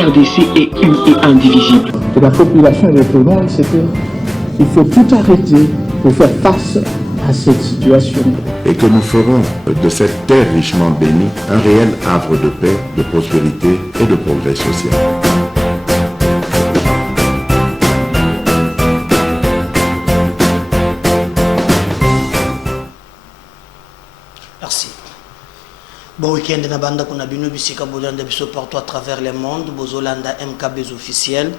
RDC est une et indivisible. Et la population répondante, c'est qu'il faut tout arrêter pour faire face à cette situation. Et que nous ferons de cette terre richement bénie un réel havre de paix, de prospérité et de progrès social. Merci. Bon week-end na banda kuna bino bisika bolanda biso partout à travers le monde. Bozolanda MKB officiel.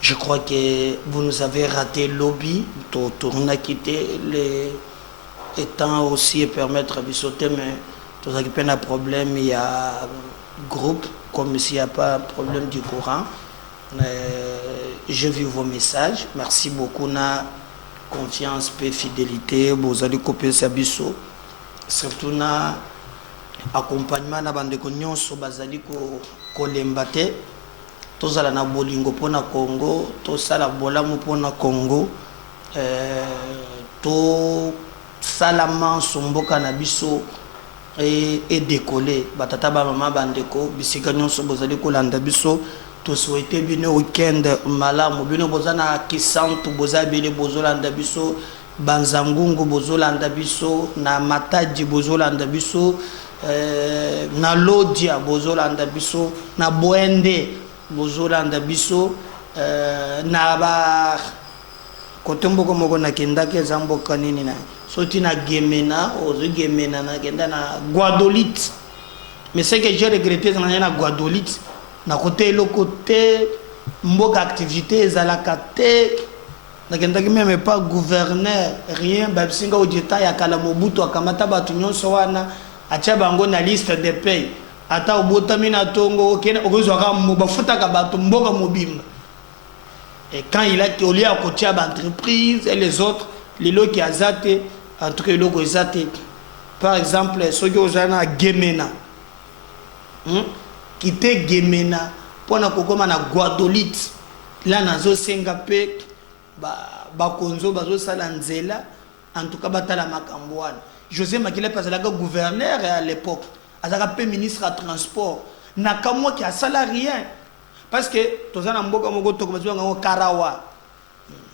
Je crois que vous nous avez raté lobby. On a quitté les étant aussi et permettre de sauter, mais tout ça qui peine un problème, il y a groupe, comme s'il n'y a pas un problème du courant. J'ai vu vos messages. Merci beaucoup. Na confiance, paix, fidélité. Vous allez copier ça biso. Surtout na accompagnement na bande konyon so bazali ko lembate. Tozala na bolingo pona Congo, tosala bolamu pona Congo. To salaman somboka na biso et décoller batata ba mama bandeko bisika nyonso bozali kolanda biso to souhaiter bino weekend malamu bino bozana kisantu bozabele bozolanda biso banzangungu bozolanda biso na Matadi bozolanda biso na Lodia bozolanda biso na Boende bozolanda biso na ba kotomboko moko na kendake zamboka nini na soti na Gemena ozo Gemena na kenda na Guadolite. Mais ce que j'ai regretté c'est na Guadolite na côté le côté mboka activité ezalaka te na kenda ki même pas gouverneur rien ba bisinga odita ya kala Mobutu akamata batu nyonso wana atia bango na liste de paye ata obotami na tongo okena okozwaka bafuta ka batu mboka mobimba. Et quand il a au lieu à côté à l'entreprise et les autres, les lots qui azate, en tout cas les lots qui azate, par exemple, ceux qui ont à Gemena, qui étaient Gemena, pour na kokoma na Guadolite, là nazo Singapé, bakonzo bazo salanzela, en tout cas batala makambouane. José Makile parce que gouverneur à l'époque, azaka ministre à transport, nakamwa qui a salarié. Parce que tous en mboka moko to ko Karawa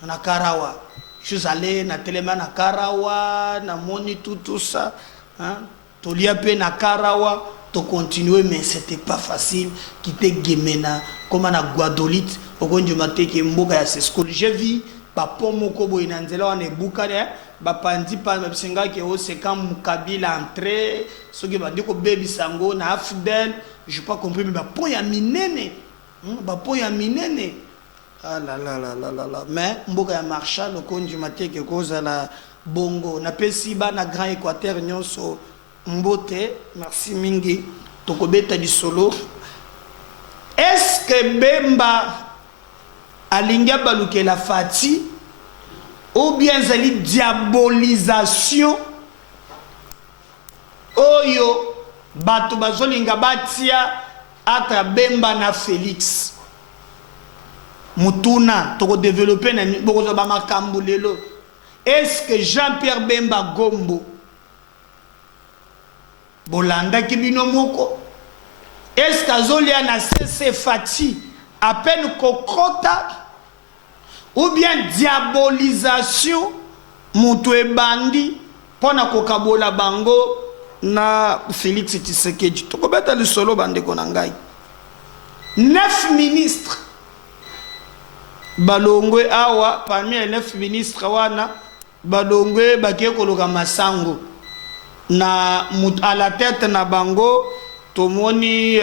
na Karawa je suis allé na téléma na Karawa na moni tout ça hein to liapé na Karawa to continuer mais c'était pas facile quitter Gemena comme na Guadolite okonjo mateke mboka ya school j'ai vu ba pomoko boy na nzela wana ebukane ba pandi pa bisinga ke o c'est quand Mukabila entré ce qui va dire ko baby sango na Afdel je pas compris mais ba po ya minene bapo ya minene ah la la la la la mais mboka ya Marshall okonji mateke koza la bongo na pesiba na Grand Équateur nyonso mbote merci mingi tokobeta di solo. Est-ce que Bemba alinga baluke la fati ou bien zali diabolisation oyo bato bazolinga batia ata Bemba na Félix Mutuna toko développer na bokozo ba makambu lelo. Est-ce que Jean-Pierre Bemba Gombo bolanda kibino moko est-ce qu'azolia na CC Fati à peine kokota ou bien diabolisation mutu ebandi pona kokabola bango na Félix Tshisekedi tokobeta le solo bandeko na ngai 9 ministres balongwe awa parmi les 9 ministres wana balongwe bakie koloka masango na à la tête na bango tomoni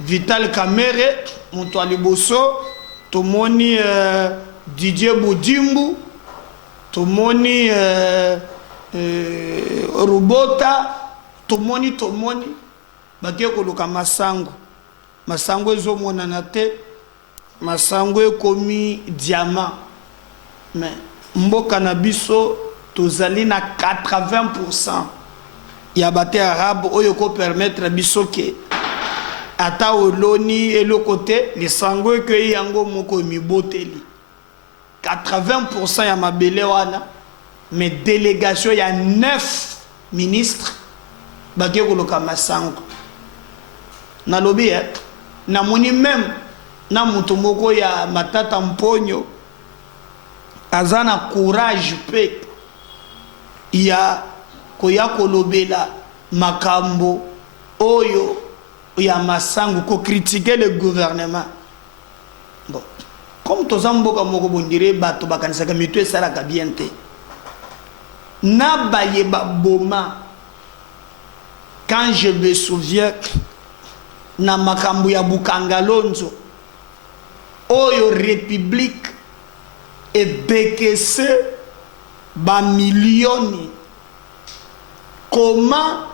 Vital Kamerhe mutu aliboso tomoni Didier Boudimbu tomoni Rubota tomoni bakie koluka masango ezomona na te masango ekomi diamant mais mboka na biso tozali na 80% ya bate arabe oyo ko permettre biso ke ata oloni elokote les sango ke yango moko miboteli 80% ya mabele wana. Mais délégation, il y a 9 ministres qui ont masango. Na lobby, na moni même na mutu moko ya Matata Mponyo azana courage pe ya koya kolobela makambo oyo ya masangu ko critiquer le gouvernement. Bon, comme tous mboka moko bondire bato bakanisaka mitu esalaka bien te na bayeba boma. Quand je me souviens na makambo ya Bukangalonzo oyo république ebekese ba millioni, comment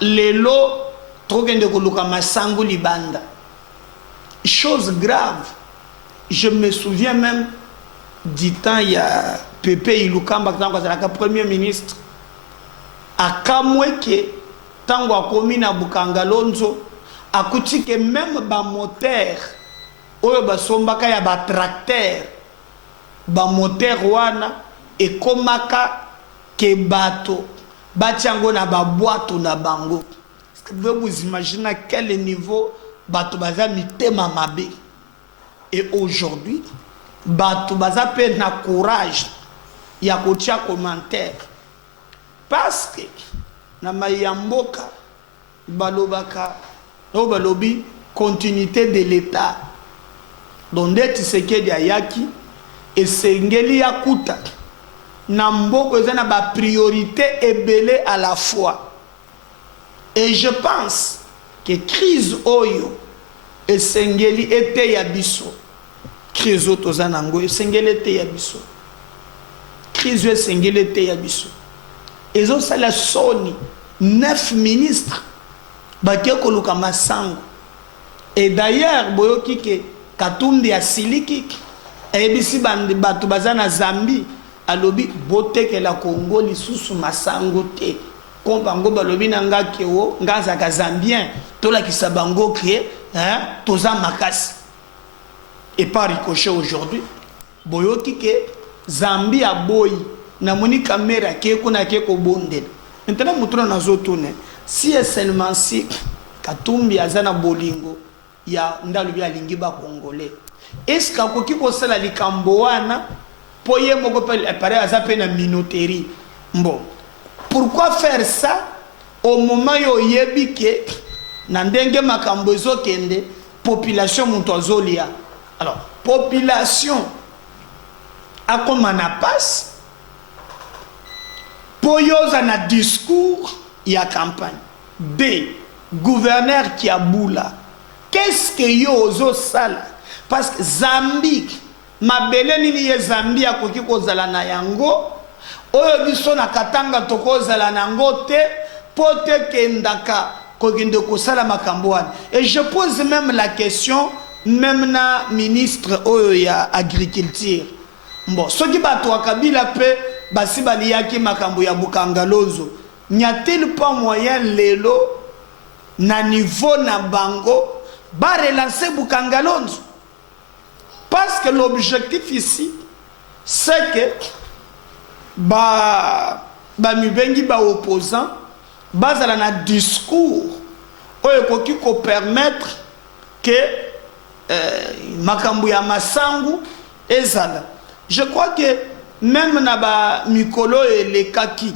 lelo trokende koluka masango libanda, chose grave. Je me souviens même du temps il y a Pepe Ilukamba quand premier ministre akamweke tango akomi na Bukangalonzo akuti que même ba moteur oyo basombaka ya ba tracteur ba moteur wana ekomaka ke bato batiango na ba boîte na bango. Vous vous imaginez à quel niveau bato baza mitema mabe. Et aujourd'hui bato baza pe na courage ya kotia commentaire parce que na mayamboka balobaka no balobi continuité de l'état donc Tshisekedi ayaki esengeli yakuta na mboko eza na ba priorité ebele à la fois. Et je pense que crise oyo esengeli ete ya biso crise otozanango esengeli ete ya biso crise esengeli ete ya biso ezo sala soni 9 ministres bakie koluka masango. Et d'ailleurs boyoki ke Katumbi asiliki ebisi bandi bato bazana Zambie alobi boteke la Congo lisusu masango te kombango balobi nanga kewo ngaza ka Zambien tola kisabango ke toza makasi. Et par ricochet aujourd'hui boyoki ke Zambie aboyi na moni caméra ke kuna ke ko bondela. Maintenant mutuna nazo tourner si seulement si Katumbi azana bolingo ya ndalubi alingi ba congolais, est-ce qu'akoki ko sala likambo wana poye moko pe appareil azape na minoterie. Bon, pourquoi faire ça au moment yo yebi ke na ndenge makambo ezokende population mutu azolia. Alors population akomana passe poyoza na discours ya campagne. B, gouverneur qui a boula. Qu'est-ce que yo ozo sala? Parce que Zambie, mabele nini ye Zambie akoki kozala na yango, oyo biso na Katanga tokozala na yango te, pote kendaka kokende kosala makambo wana. Et je pose même la question, même na ministre oyo ya agriculture. Bon, soki bato akabila pe basi baliyaki makambo ya Bukangalonzo, n'y a-t-il pas moyen lelo na niveau na bango ba relancer Bukangalonzo? Parce que l'objectif ici c'est que ba mibengi ba opposant bazala na discours oyo koki ko permettre que makambo ya masangu ezala. Je crois que même na ba mikolo et les kaki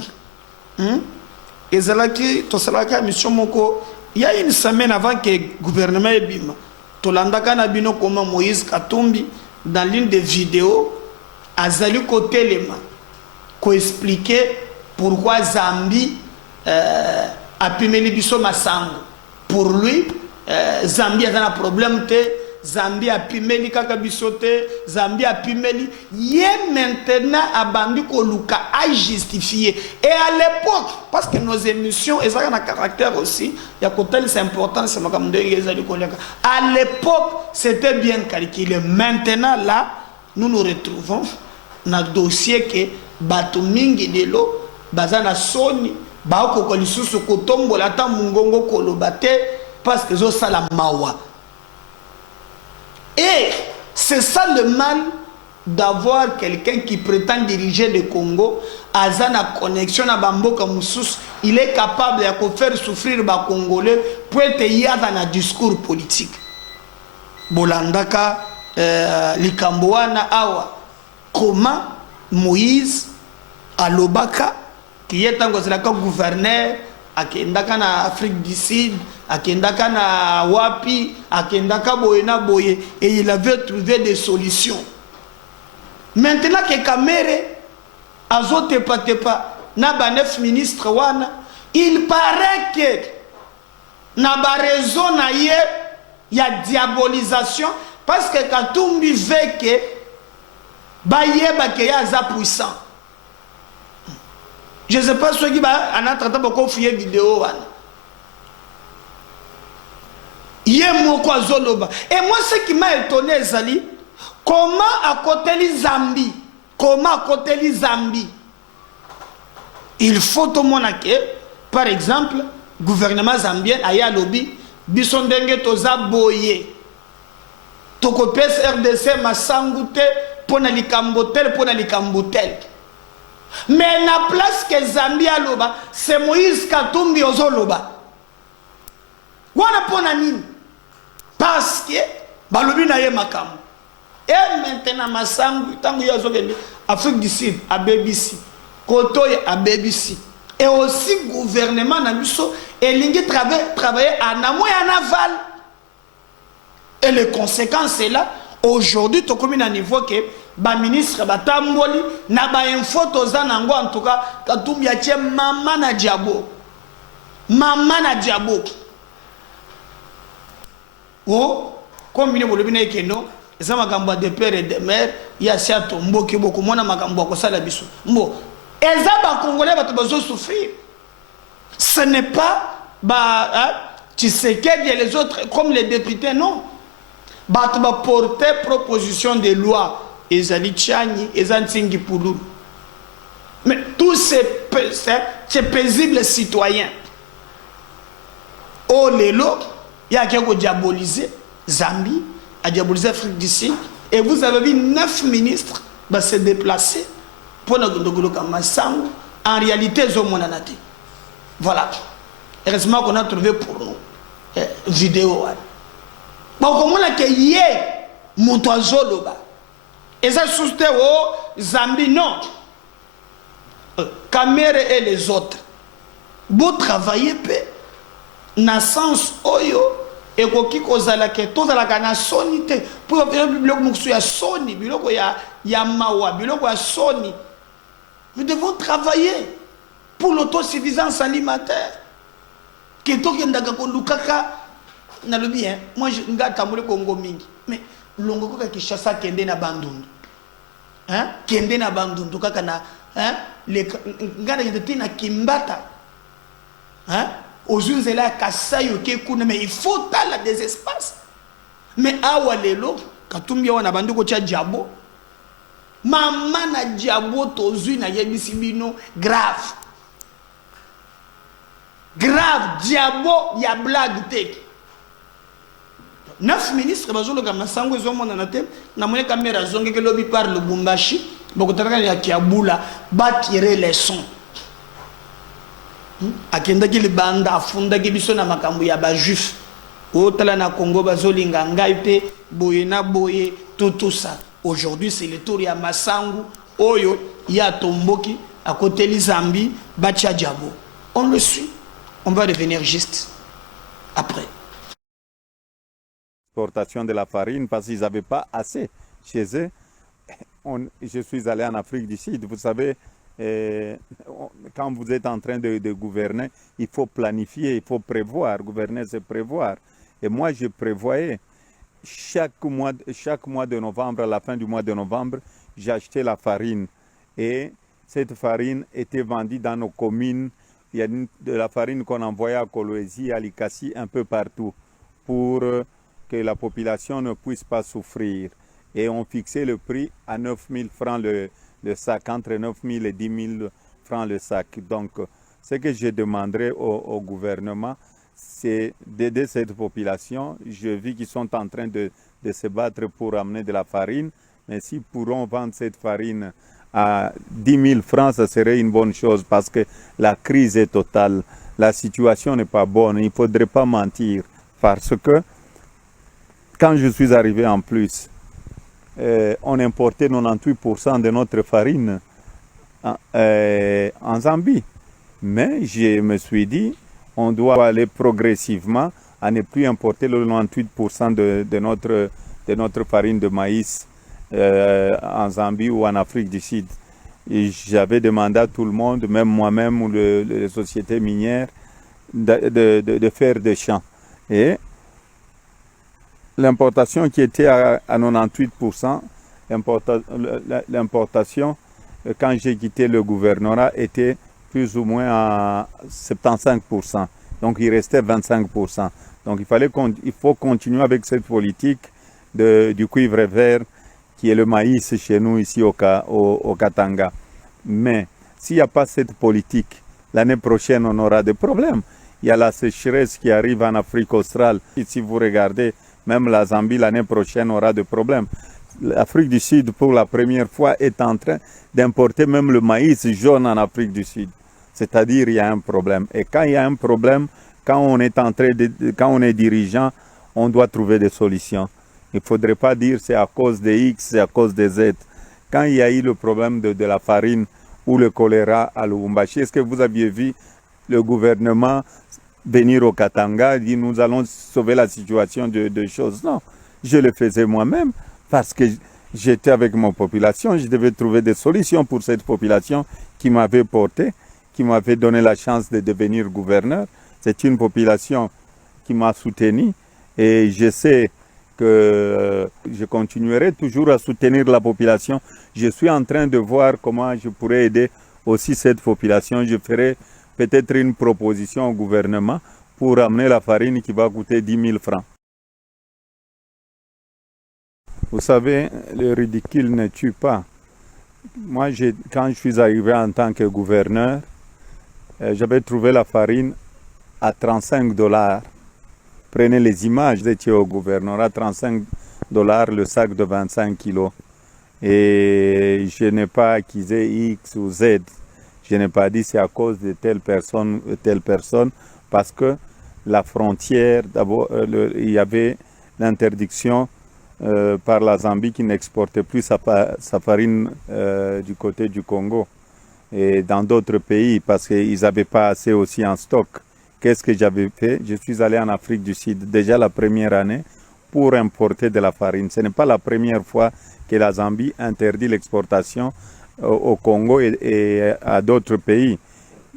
ezalaki tosalaka mission moko il y a une semaine avant que le gouvernement ebima tolandaka na bino comment Moïse Katumbi dans l'une des vidéos azali côté lema ko expliquer pourquoi Zambie a pimeli biso masango. Pour lui Zambie a un problème te, Zambie a pimeli kaka bisote, Zambie a pimeli. Yé maintenant abandi koluka a justifié. Et à l'époque, parce que nos émissions, et ça a un caractère aussi, il y a côté c'est important, c'est comme à l'époque, c'était bien calculé. Maintenant là, nous nous retrouvons dans le dossier que Bato Mingi de l'eau, Bazana Soni, Baoko Kolisusu Kotombo, Lata Mungongo Kolobate, parce que ça la mawa. Et c'est ça le mal d'avoir quelqu'un qui prétend diriger le Congo, Azana connexion à Bamboka Moussous, il est capable de faire souffrir les Congolais pour être dans un discours politique. bolandaka likambo wana awa comment Moïse alobaka qui est tango zelaka gouverneur akendaka na Afrique du Sud akendaka na wapi akendaka boye na boye et il avait trouvé des solutions. Maintenant que Kamere azotepa tepa na ba 9 ministres wana, il paraît que na ba raison na ye ya diabolisation parce que Katumbi veut que ba yeba que ya za puissant. Je ne sais pas ceux qui en a traité beaucoup de vidéo wana. Yé moko azoloba. Et moi ce qui m'a étonné Zali, comment à côté les Zambie, il faut tout le monde que, par exemple, gouvernement zambien aya lobby bisondenge toza boye. Toko RDC masangute pona likambotel pona likambotel. Mais na place que Zambie aloba, c'est Moïse Katumbi ozoloba. Wana pona nini? Parce que balobi na ye makambo. Et maintenant masangu tangu yazogende Afrique du Sud à BBC, Kotoye à BBC. Et aussi gouvernement na biso elingi travailler en amont et en aval. Et les conséquences c'est là. Aujourd'hui, tu as un niveau que ba ministre batamboli na ba info toza nango en tout cas Katumbi atie mama na diabo. Mama na diabo. Oh, comme il bolobi na ekeno, eza makambo de père et de mère, ya sia tombo ki boko mona makambo ko sala biso. Mbo, eza ba congolais bato bazo souffrir. Ce n'est pas tu sais qu'il y a les autres comme les députés non. Bato ba porter proposition de loi ezali tchani ezantingi pulu. Mais tous ces paisibles citoyens oh lelo ya qui a diabolisé Zambie a diabolisé Afrique du Sud et vous avez vu 9 ministres bah, se déplacer pour nous Masangu en réalité zomonanate. Voilà. Heureusement qu'on a trouvé pour nous vidéo. Bon, comment on a yé Moutouazoloba et ça soutient au Zambie, non. Kamere et les autres. Vous travaillez na sens oyo et koki kozala ke tozala kana sonité pour biloko musu ya soni biloko ya mawa biloko ya soni. Nous devons travailler pour l'autosuffisance alimentaire. Keto kendaka kondukaka na le bien. Moi je ngata mule Congo mingi. Mais longo ko Kinshasa kende na Bandundu. Hein? Kende na Bandundu kaka na hein? Les ngana yete na Kimbata. Hein? Aux unes là Kasayo Kekuna mais il faut la des espaces. Mais awa lelo Katumbi wana bandu ko tia diabo. Mama na diabo tozu na yebisi bino grave. Grave diabo ya blague tek. 9 ministres bazolo kama sango ezomona na te na mone caméra zonge ke lobi par le Bumbashi bokotaka ya kiabula ba tirer les sons. Akenda ki libanda afunda ki biso na makambo ya ba juif otala na Congo bazolinga ngai pe boye na boye tout ça. Aujourd'hui c'est le tour ya Masangu oyo ya tomboki à côté de Zambie bacha diabo. On le suit, on va devenir juste après. Exportation de la farine parce qu'ils n'avaient pas assez chez eux. Je suis allé en Afrique du Sud, vous savez. Quand vous êtes en train de gouverner, il faut planifier, il faut prévoir. Gouverner, c'est prévoir. Et moi, je prévoyais chaque mois de novembre, à la fin du mois de novembre, j'achetais la farine. Et cette farine était vendue dans nos communes. Il y a de la farine qu'on envoyait à Kolwezi, à Likasi, un peu partout, pour que la population ne puisse pas souffrir. Et on fixait le prix à 9 000 francs le sac, entre 9 000 et 10 000 francs le sac. Donc, ce que je demanderai au gouvernement, c'est d'aider cette population. Je vis qu'ils sont en train de se battre pour amener de la farine, mais s'ils pourront vendre cette farine à 10 000 francs, ça serait une bonne chose parce que la crise est totale. La situation n'est pas bonne, il ne faudrait pas mentir parce que quand je suis arrivé en plus, on importait 98% de notre farine en Zambie. Mais je me suis dit, on doit aller progressivement à ne plus importer le 98% de notre farine de maïs en Zambie ou en Afrique du Sud. J'avais demandé à tout le monde, même moi-même ou les sociétés minières, de faire des champs. Et l'importation qui était à 98%, l'importation, quand j'ai quitté le gouvernorat, était plus ou moins à 75%. Donc il restait 25%. Donc il faut continuer avec cette politique du cuivre vert qui est le maïs chez nous ici au Katanga. Mais s'il n'y a pas cette politique, l'année prochaine on aura des problèmes. Il y a la sécheresse qui arrive en Afrique australe. Si vous regardez, même la Zambie l'année prochaine aura des problèmes. L'Afrique du Sud, pour la première fois, est en train d'importer même le maïs jaune en Afrique du Sud. C'est-à-dire il y a un problème. Et quand il y a un problème, quand on est dirigeant, on doit trouver des solutions. Il ne faudrait pas dire c'est à cause de X, c'est à cause de Z. Quand il y a eu le problème de la farine ou le choléra à Lubumbashi, est-ce que vous aviez vu le gouvernement venir au Katanga, dire nous allons sauver la situation de choses? Non, je le faisais moi-même parce que j'étais avec mon population, je devais trouver des solutions pour cette population qui m'avait porté, qui m'avait donné la chance de devenir gouverneur. C'est une population qui m'a soutenu et je sais que je continuerai toujours à soutenir la population. Je suis en train de voir comment je pourrais aider aussi cette population. Je ferai peut-être une proposition au gouvernement pour amener la farine qui va coûter 10 000 francs. Vous savez, le ridicule ne tue pas. Moi, quand je suis arrivé en tant que gouverneur, j'avais trouvé la farine à 35 $. Prenez les images, j'étais au gouvernorat, 35 $ le sac de 25 kilos. Et je n'ai pas accusé X ou Z. Je n'ai pas dit c'est à cause de telle personne, parce que la frontière, d'abord, il y avait l'interdiction par la Zambie qui n'exportait plus sa farine du côté du Congo et dans d'autres pays parce qu'ils n'avaient pas assez aussi en stock. Qu'est-ce que j'avais fait? Je suis allé en Afrique du Sud déjà la première année pour importer de la farine. Ce n'est pas la première fois que la Zambie interdit l'exportation au Congo et à d'autres pays.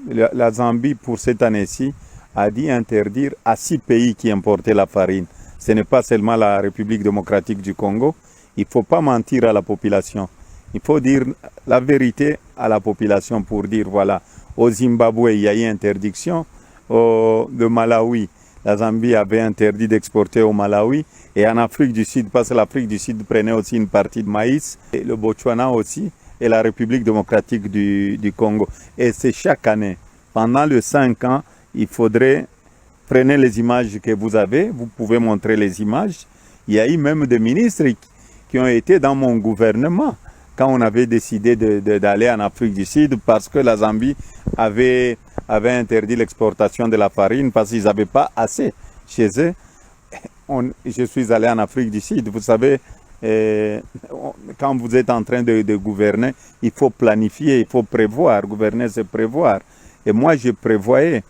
La Zambie, pour cette année-ci, a dit interdire à 6 pays qui importaient la farine. Ce n'est pas seulement la République démocratique du Congo. Il ne faut pas mentir à la population. Il faut dire la vérité à la population pour dire, voilà, au Zimbabwe, il y a eu interdiction. De Malawi, la Zambie avait interdit d'exporter au Malawi. Et en Afrique du Sud, parce que l'Afrique du Sud prenait aussi une partie de maïs, et le Botswana aussi, et la République démocratique du Congo. Et c'est chaque année. Pendant les 5 ans, il faudrait, prenez les images que vous avez, vous pouvez montrer les images. Il y a eu même des ministres qui ont été dans mon gouvernement quand on avait décidé d'aller en Afrique du Sud parce que la Zambie avait interdit l'exportation de la farine parce qu'ils n'avaient pas assez chez eux. Je suis allé en Afrique du Sud. Vous savez, quand vous êtes en train de gouverner, il faut planifier, il faut prévoir. Gouverner, c'est prévoir. Et moi, je prévoyais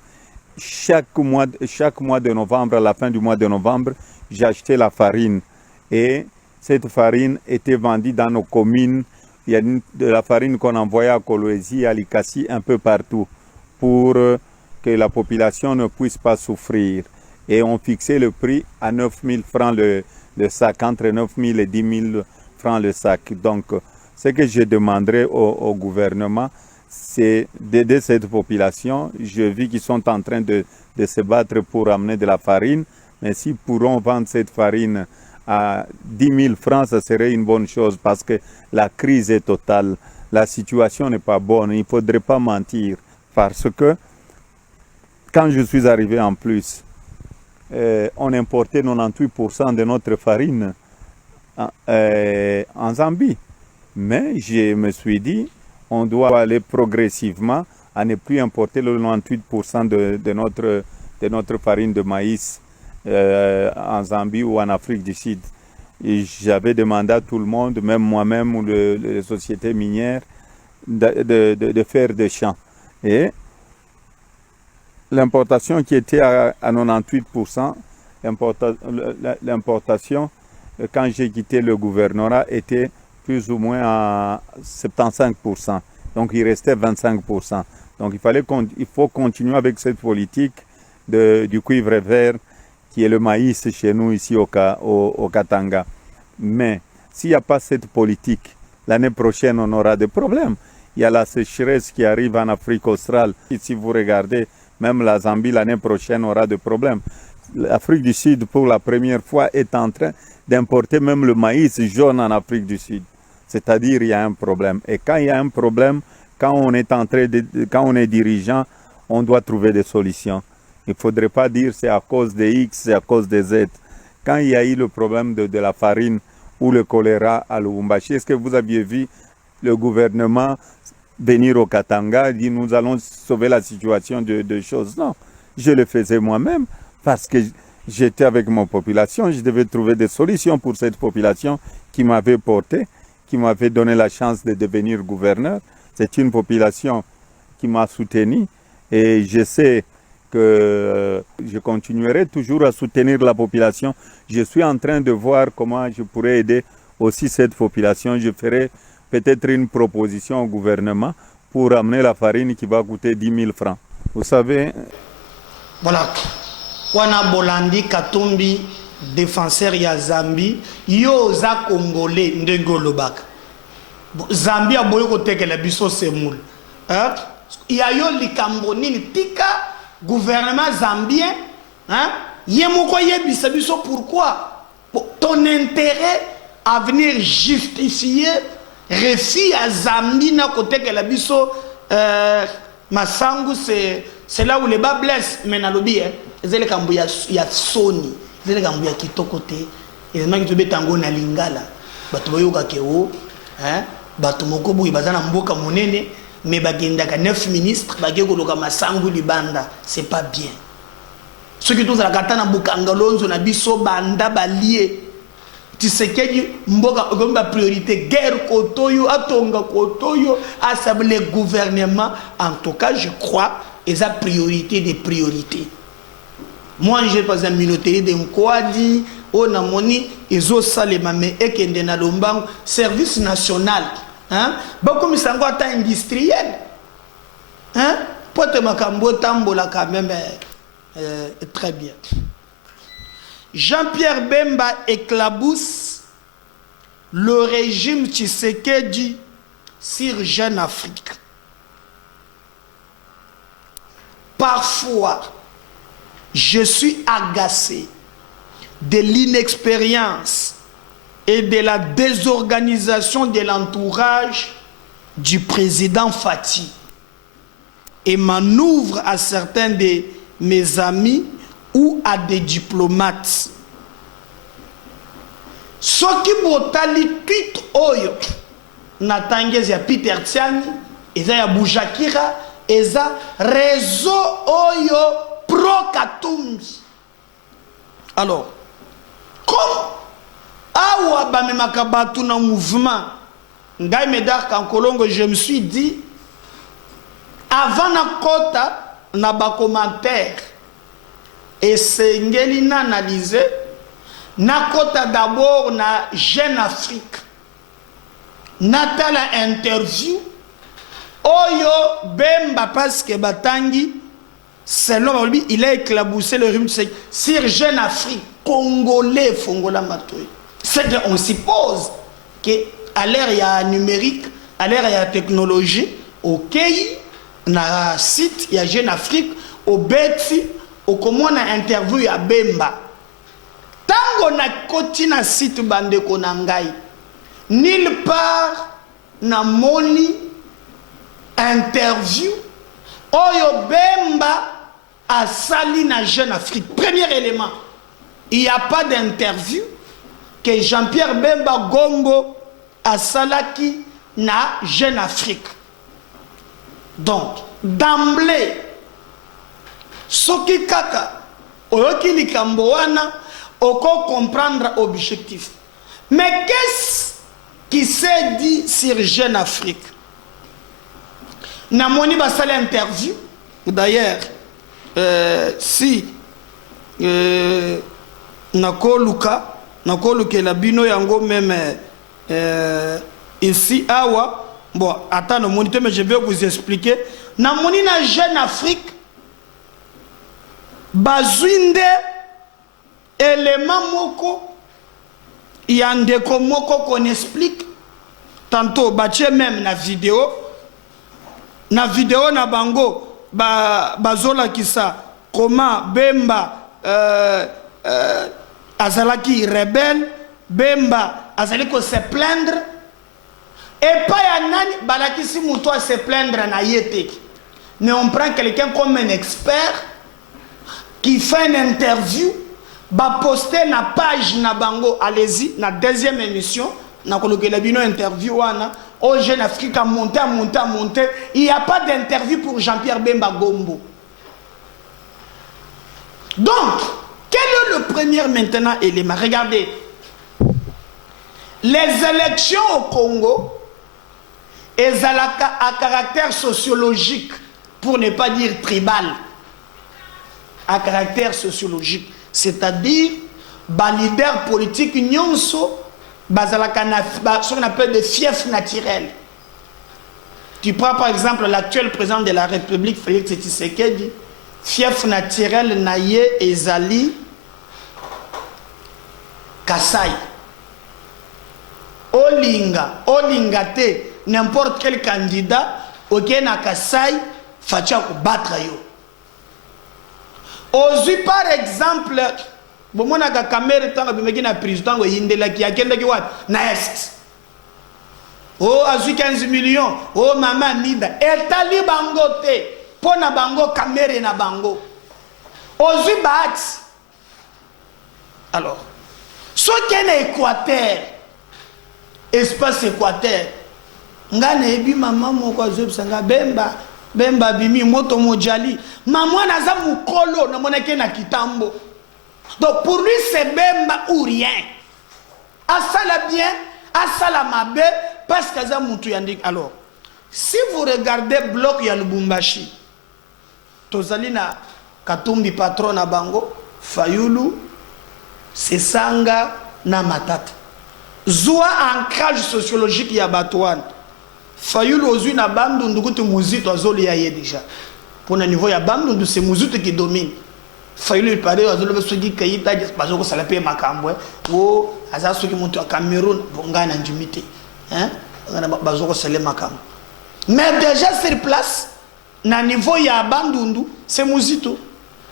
chaque mois de novembre, à la fin du mois de novembre, j'achetais la farine. Et cette farine était vendue dans nos communes. Il y a de la farine qu'on envoyait à Kolwezi, à Likasi, un peu partout, pour que la population ne puisse pas souffrir. Et on fixait le prix à 9 000 francs le sac, entre 9 000 et 10 000 francs le sac. Donc, ce que je demanderai au gouvernement, c'est d'aider cette population. Je vis qu'ils sont en train de se battre pour amener de la farine, mais s'ils pourront vendre cette farine à 10 000 francs, ça serait une bonne chose parce que la crise est totale. La situation n'est pas bonne. Il ne faudrait pas mentir parce que quand je suis arrivé en plus, on importait 98% de notre farine en Zambie. Mais je me suis dit, on doit aller progressivement à ne plus importer le 98% de notre farine de maïs en Zambie ou en Afrique du Sud. Et j'avais demandé à tout le monde, même moi-même ou les sociétés minières, de faire des champs. Et l'importation qui était à 98%, l'importation, quand j'ai quitté le gouvernorat, était plus ou moins à 75%. Donc il restait 25%. Donc il faut continuer avec cette politique du cuivre vert, qui est le maïs chez nous ici au Katanga. Mais s'il n'y a pas cette politique, l'année prochaine on aura des problèmes. Il y a la sécheresse qui arrive en Afrique australe. Et si vous regardez, même la Zambie l'année prochaine aura des problèmes. L'Afrique du Sud, pour la première fois, est en train d'importer même le maïs jaune en Afrique du Sud. C'est-à-dire il y a un problème. Et quand il y a un problème, quand on est dirigeant, on doit trouver des solutions. Il ne faudrait pas dire c'est à cause des X, c'est à cause des Z. Quand il y a eu le problème de la farine ou le choléra à Lubumbashi, est-ce que vous aviez vu le gouvernement venir au Katanga, dire nous allons sauver la situation de choses? Non, je le faisais moi-même parce que j'étais avec mon population, je devais trouver des solutions pour cette population qui m'avait porté, qui m'avait donné la chance de devenir gouverneur. C'est une population qui m'a soutenu et je sais que je continuerai toujours à soutenir la population. Je suis en train de voir comment je pourrais aider aussi cette population. Je ferai peut-être une proposition au gouvernement pour amener la farine qui va coûter 10 000 francs. Vous savez... Voilà. Wana Bolandi Katumbi, défenseur ya Zambie, yo za Congolais ndengolobaka. Zambie a boyo koteke la biso semoul. Ya yo likambo nini tika gouvernement zambien, hein? Yemoko yebisa biso pourquoi ton intérêt à venir justifier récit à Zambie na koteke la biso Masangu c'est là où les bas blessent mais na lobby hein. Zele kambu ya Sony, zele kambu ya kitoko te. Et mangi to betango na lingala. Bato boyoka keo, hein? Bato moko boyi bazana mboka monene, mais bagenda ka 9 ministres, bageko loka Masangu libanda, c'est pas bien. Ceux qui tous la katana bukangalonzo na biso banda balié. Tshisekedi mboka gomba priorité guerre kotoyo atonga kotoyo assemblée gouvernement en tout cas je crois et sa priorité des priorités. Moi j'ai pas un minoterie de Nkwadi on a moni ezo salema me ekende na lombango service national hein beaucoup misango ata industriel hein pote makambo tambola quand même très bien. Jean-Pierre Bemba éclabousse le régime Tshisekedi sur Jeune Afrique. Parfois, je suis agacé de l'inexpérience et de la désorganisation de l'entourage du président Fati et m'en ouvre à certains de mes amis ou à des diplomates. Ce qui botali tweet oyo natangez ya Peter Tiani eza ya Boujakira eza réseau oyo pro Katumbi. Alors comme awa bamemaka batu na mouvement ngai Médard Kankolongo je me suis dit avant na kota na ba commentaire et c'est ngeli na analyser na kota d'abord na Jeune Afrique natala interview oyo Bemba parce que batangi selon lui il a éclaboussé le rhume sur Jeune Afrique congolais fongola matoy. C'est qu'on suppose que à l'ère ya numérique à l'ère ya technologie ok na site ya Jeune Afrique au beti au comment na interview ya Bemba tango na koti na site bande konangai nulle part na moni interview oyo Bemba a sali na Jeune Afrique. Premier élément, il n'y a pas d'interview que Jean-Pierre Bemba Gombo a salaki na Jeune Afrique. Donc d'emblée soki kaka oyoki likambo wana oko comprendre objectif. Mais qu'est-ce qui s'est dit sur Jeune Afrique? Namoni basali interview d'ailleurs si nakoluka la bino yango même ici awa bon attends le moniteur mais je vais vous expliquer. Namoni na Jeune Afrique bazwinde élément moko yandeko moko qu'on explique tantôt batie même na vidéo na bango bazola kisa comment Bemba azalaki rebelle Bemba azali ko se plaindre et pas ya nani balakisi muto a se plaindre na yete. Mais on prend quelqu'un comme un expert qui fait une interview, va poster na page na bango, allez-y, na deuxième émission, na koloke la bino interview wana, au Jeune Afrique a monté, il n'y a pas d'interview pour Jean-Pierre Bemba Gombo. Donc, quel est le premier maintenant élément? Regardez, les élections au Congo, elles ont à caractère sociologique, pour ne pas dire tribal, à caractère sociologique, c'est-à-dire les leaders politiques nyonso ce qu'on appelle des fiefs naturels. Tu prends par exemple l'actuel président de la République Félix Tshisekedi, fief naturel naye ezali Kasai. Olinga te n'importe quel candidat auquel na Kasai fatia ko battre yo. Ozui par exemple bomona ka kamera tanga bimeki na président yindela ki akenda ki wat na est. Oh azui 15 millions, oh mama nida etali bango te pona bango kamera na bango. Ozui bat. Alors ce qui est Équateur, espace Équateur, ngane ebi mama moko azobsanga Bemba bimi moto mojali maman naza mukolo na monake na kitambo. Donc pour lui c'est Bemba ou rien. Asala bien, asala mabe parce que ça mutu yandik. Alors si vous regardez bloc ya Lubumbashi, tozali na Katumbi patron na bango, Fayulu, Sesanga na Matata. Zoa ancrage sociologique ya Batouane. Fayulu ozui na bandundu kuti muzito azoli ya ye déjà. Pour le niveau ya bandundu c'est muzito qui domine. Fayulu il paraît azoli besogi kayita bazoko salape makambo. O aza soki muntu a Cameroun bonga na njimite. Hein? Bazoko sale makambo. Mais déjà sur place na niveau ya bandundu c'est muzito.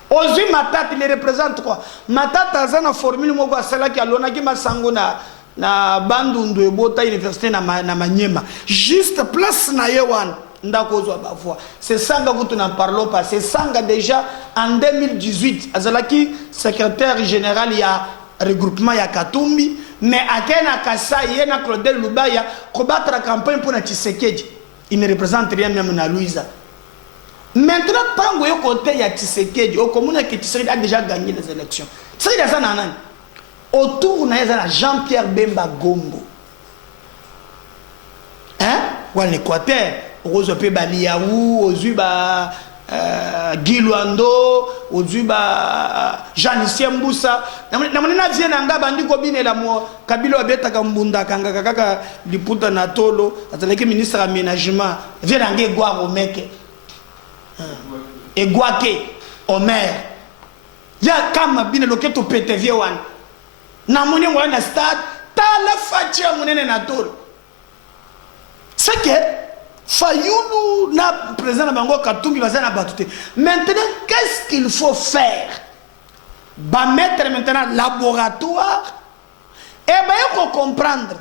Ozui Matata il représente quoi? Matata aza na formule moko asala ki alona ki masango na bandundu ebota université na Manyema juste place na yewan ndakozwa bavoi c'est sanga kutu na parlons pas c'est sanga déjà en 2018 azalaki secrétaire général ya regroupement ya Katumbi mais akena Kasai yena Claudel Lubaya ko battre campagne pour na Tshisekedi il ne représente rien même na Louisa. Maintenant pango yo côté ya Tshisekedi au commun que Tshisekedi a déjà gagné les élections c'est ça nanani autour na Jean-Pierre Bemba Gombo. Hein? Ou en Équateur, Rosope Baliaou, Ozuba Giluando, Ozuba Jean-Lucien Mboussa. Namana vient nga bandi kobine la mo Kabilo abeta kambunda kanga kaka diputa natolo, ataleke ministre aménagement, vient nga Egwa Omeke. Egwake Omer. Ya kama bine loketo PTV wan. Na moni mwa na stade tala fatia munene na tolo. C'est que Fayulu na président bango Katumbi bazana batute. Maintenant qu'est-ce qu'il faut faire? Ba mettre maintenant laboratoire et ben il faut comprendre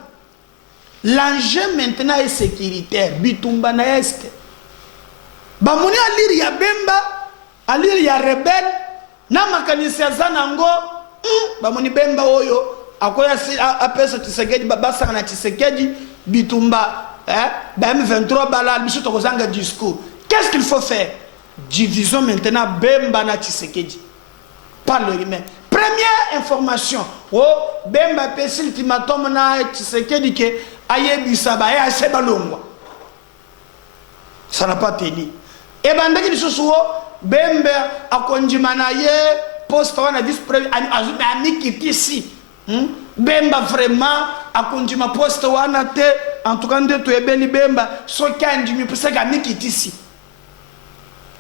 l'enjeu maintenant est sécuritaire bitumba na est. Ba moni aliri ya Bemba, aliri ya rebelle na makanisa zanango bamoni Bemba oyo akoya apesa Tshisekedi babasa na Tshisekedi bitumba M23 balal biso tokozanga discours. Qu'est-ce qu'il faut faire? Division maintenant Bemba na Tshisekedi. par le humain. Première information, oh, Bemba pesi ultimatum na Tshisekedi ke ayebisa ba ya seba longwa. Ça n'a pas tenu. Et bandaki lisusu Bemba akonjimana ye poste wana vice-premier amikitisi. Bemba vraiment akonjima poste wana te en tout cas ndeto ebeli Bemba soki andimi pusaka amikitisi.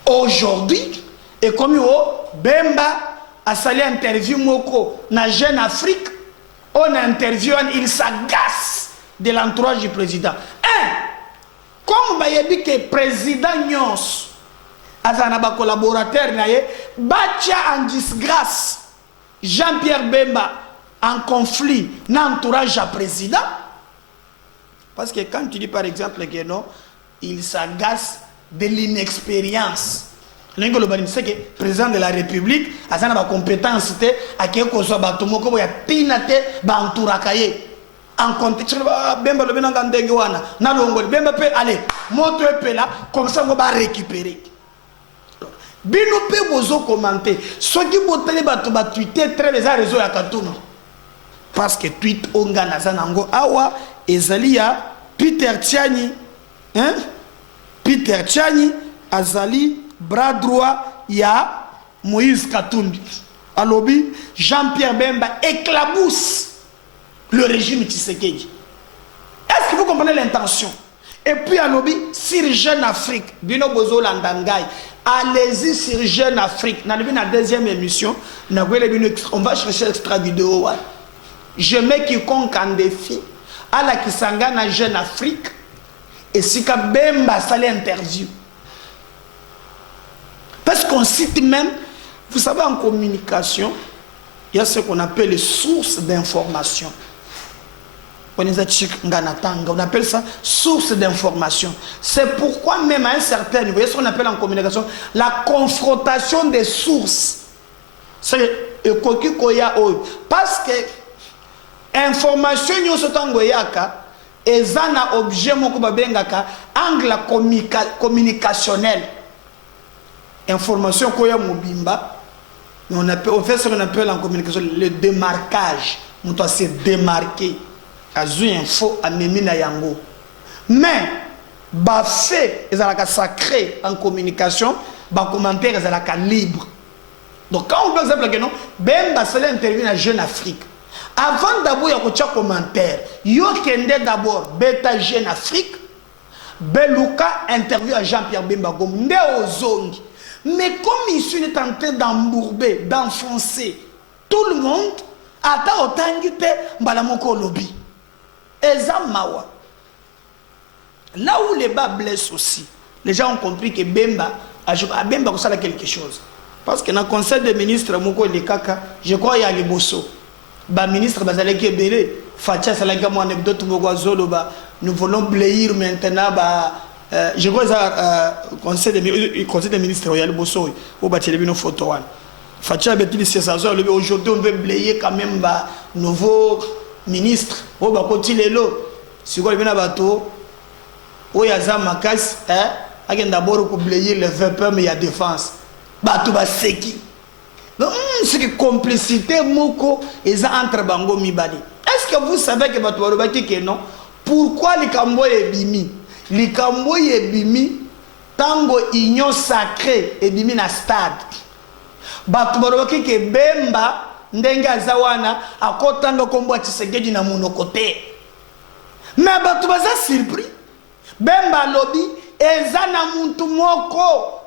Aujourd'hui, et comme Bemba a sali interview moko na Jeune Afrique, on a interview, il s'agace de l'entourage du président. Comme bayebi que président Nyons azana ba collaborateur na ye batia en disgrâce Jean-Pierre Bemba en conflit na entourage à président, parce que quand tu dis par exemple que non, il s'agace de l'inexpérience. C'est que le président de la République a une compétence à qui ko so batomoko ya pinate ba entourakaye en contexte Bemba le benanga ndenge wana na longoli Bemba peut aller moto pe là comme ça on va récupérer. Bino pe bozo commenter soki botele bato ba tweeter très les réseaux ya Katumbi parce que tweet onga na zanango awa ezali ya Peter Tchani, hein? Peter Tchani azali bras droit ya Moïse Katumbi. Alobi Jean-Pierre Bemba éclabousse le régime Tshisekedi. Est-ce que vous comprenez l'intention? Et puis alobi sur Jeune Afrique, Bino Bozo Landangai, allez-y sur Jeune Afrique. Dans la deuxième émission, on va chercher extra vidéo. Je mets quiconque en défi à la Kisanga na Jeune Afrique et si Bemba sali interview. Parce qu'on cite même, vous savez, en communication, il y a ce qu'on appelle les sources d'information. On appelle ça source d'information. C'est pourquoi même à un certain niveau, il y a ce qu'on appelle en communication la confrontation des sources. C'est parce que information nous sommes et ça n'a objet angle communicationnel. Information koya mobimba, on fait ce qu'on appelle en communication le démarquage. On doit se démarquer. Azu info à Memina Yango. Mais ba fait ezalaka sacré en communication, ba commentaire ezalaka libre. Donc quand on par exemple que non, Bemba sali interview na Jeune Afrique. Avant d'abord ya kocha commentaire, yo kende d'abord beta Jeune Afrique, Beluka interview à Jean-Pierre Bemba Gom nde ozongi. Mais comme il est en train d'embourber, d'enfoncer tout le monde, ata otangite mbalamoko lobby. Ezamawa. Là où les bas blessent aussi, les gens ont compris que Bemba a quelque chose. Parce que dans le conseil des ministres, Moko et Kaka, je crois qu'il y a les bosso. Bah ministre Bazaleki Bélé, Fatia Salaka, mon anecdote, nous voulons bléir maintenant. Je crois que conseil des ministres, il y a le bosso, au bâtiment de nos photos. Fatia Betili César, aujourd'hui on veut bléir quand même nouveau ministre. Au bakoti lelo, si vous avez un bateau, où il y a un makas, il y a d'abord pour bléir le vapeur, mais il y a défense. Bateau va séquer. Donc, c'est que complicité moko et ça entre bango mibali. Est-ce que vous savez que bateau va que non? Pourquoi les Kambo est bimi? Les Kambo est bimi, tango union sacrée et bimi na stade. Bateau va que Bemba ndenga zawana akotanga kombo Tshisekedi na monokote. Mais bateau va surpris. Bemba lobby eza na muntu moko.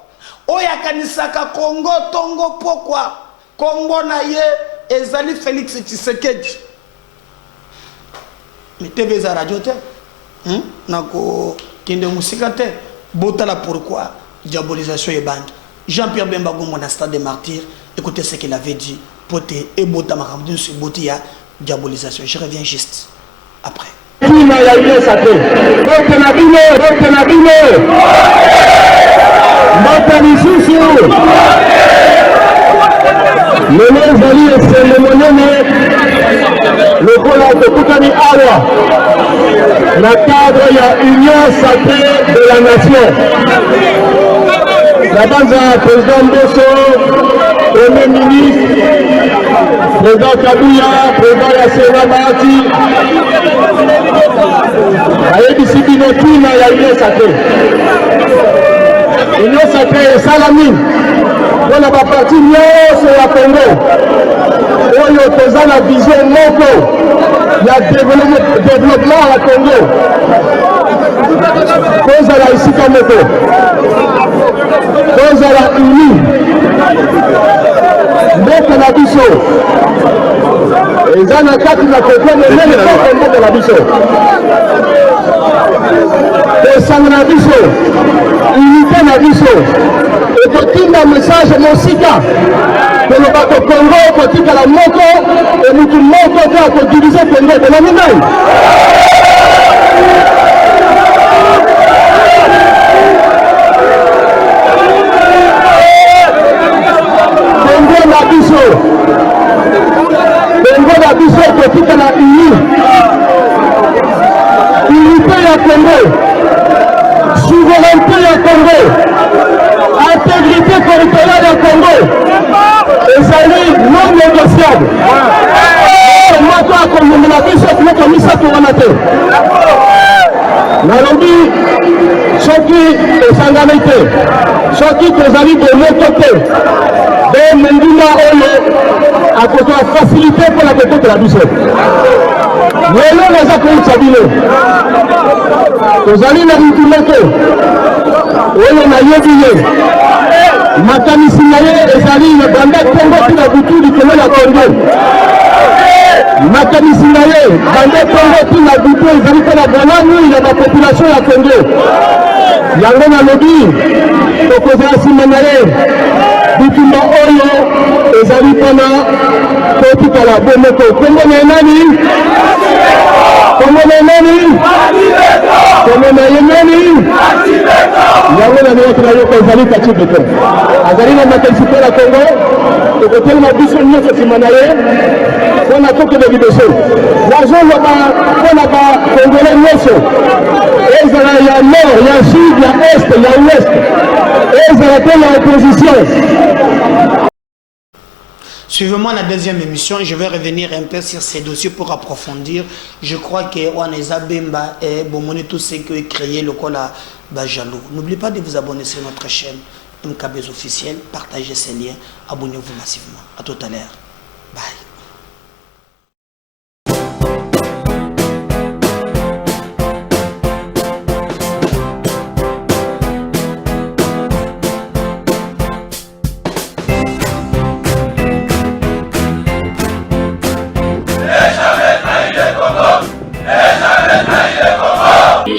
Oya kanisaka Congo tongo pokwa Congo na ye ezali Félix Tshisekedi. Mais TV za radio te nako kende musika te botala pourquoi diabolisation et bande. Jean-Pierre Bemba Gombo na stade des martyrs, écoutez ce qu'il avait dit poté et bota makamdu sur botia diabolisation. Je reviens juste après. Le volant de Koutani Awa, le cadre, il y a union sacrée de la nation. La base à président Bosso, premier ministre, président Kabila, président Yassera Mahati, ayebisi bino ntina ya union sacrée. Union sacrée esalami mpona baparti nyonso ya Congo oyo toza na vision moko ya développement ya Congo kozala esika moko kozala uni mboka na biso eza na kati na kote monene kaka mboka na biso esanga na biso unité na biso ekotinda message mosika koloba ko Congo kotikala moko emutu moko te akodirize Congo bolami nai Congo na biso kotikala unité ya Congo, souveraineté ya Congo, intégrité territoriale ya Congo ezali non négociable. Moto akomemela biso biloko misato wana te. Nalobi soki esangani te, soki tozali bomoko te, nde monguna oyo akozwa facilité mpona kokotela biso. Lelo naza koyitisa bino tozali na mutu moko oyo nayebi ye makanisi na ye ezali na banda Congo tina butu likolo ya Congo. Makanisi na ye banda Congo tina butu ezali mpona bolamu ya bapopulation ya Congo. Yango nalobi tokozala nsima na ye bitumba oyo ezali mpona kotikala bomoko. Kombo na nani? Kombo na nani? Kombo na ye nani? Yango na nyoka na yoka ezali kati bete azali na makanisi mpo na Congo tokotelema biso nyonso nsima na ye mpona tokende liboso. Nazoloba mpona bakongole nyonso ezala ya nord ya sud ya est ya ouest ezala te ya opposition. Suivez-moi la deuxième émission, je vais revenir un peu sur ces dossiers pour approfondir. Je crois que Waneza Bemba et Bomoni, tout ce qui est créé le cola Bajalou. N'oubliez pas de vous abonner sur notre chaîne MKBz officiel, partagez ces liens, abonnez-vous massivement. À tout à l'heure. Bye.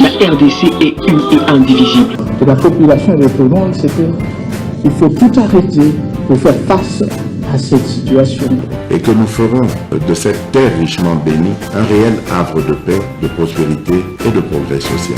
La RDC est une et indivisible. Et la population répondante, c'est qu'il faut tout arrêter pour faire face à cette situation. Et que nous ferons de cette terre richement bénie un réel havre de paix, de prospérité et de progrès social.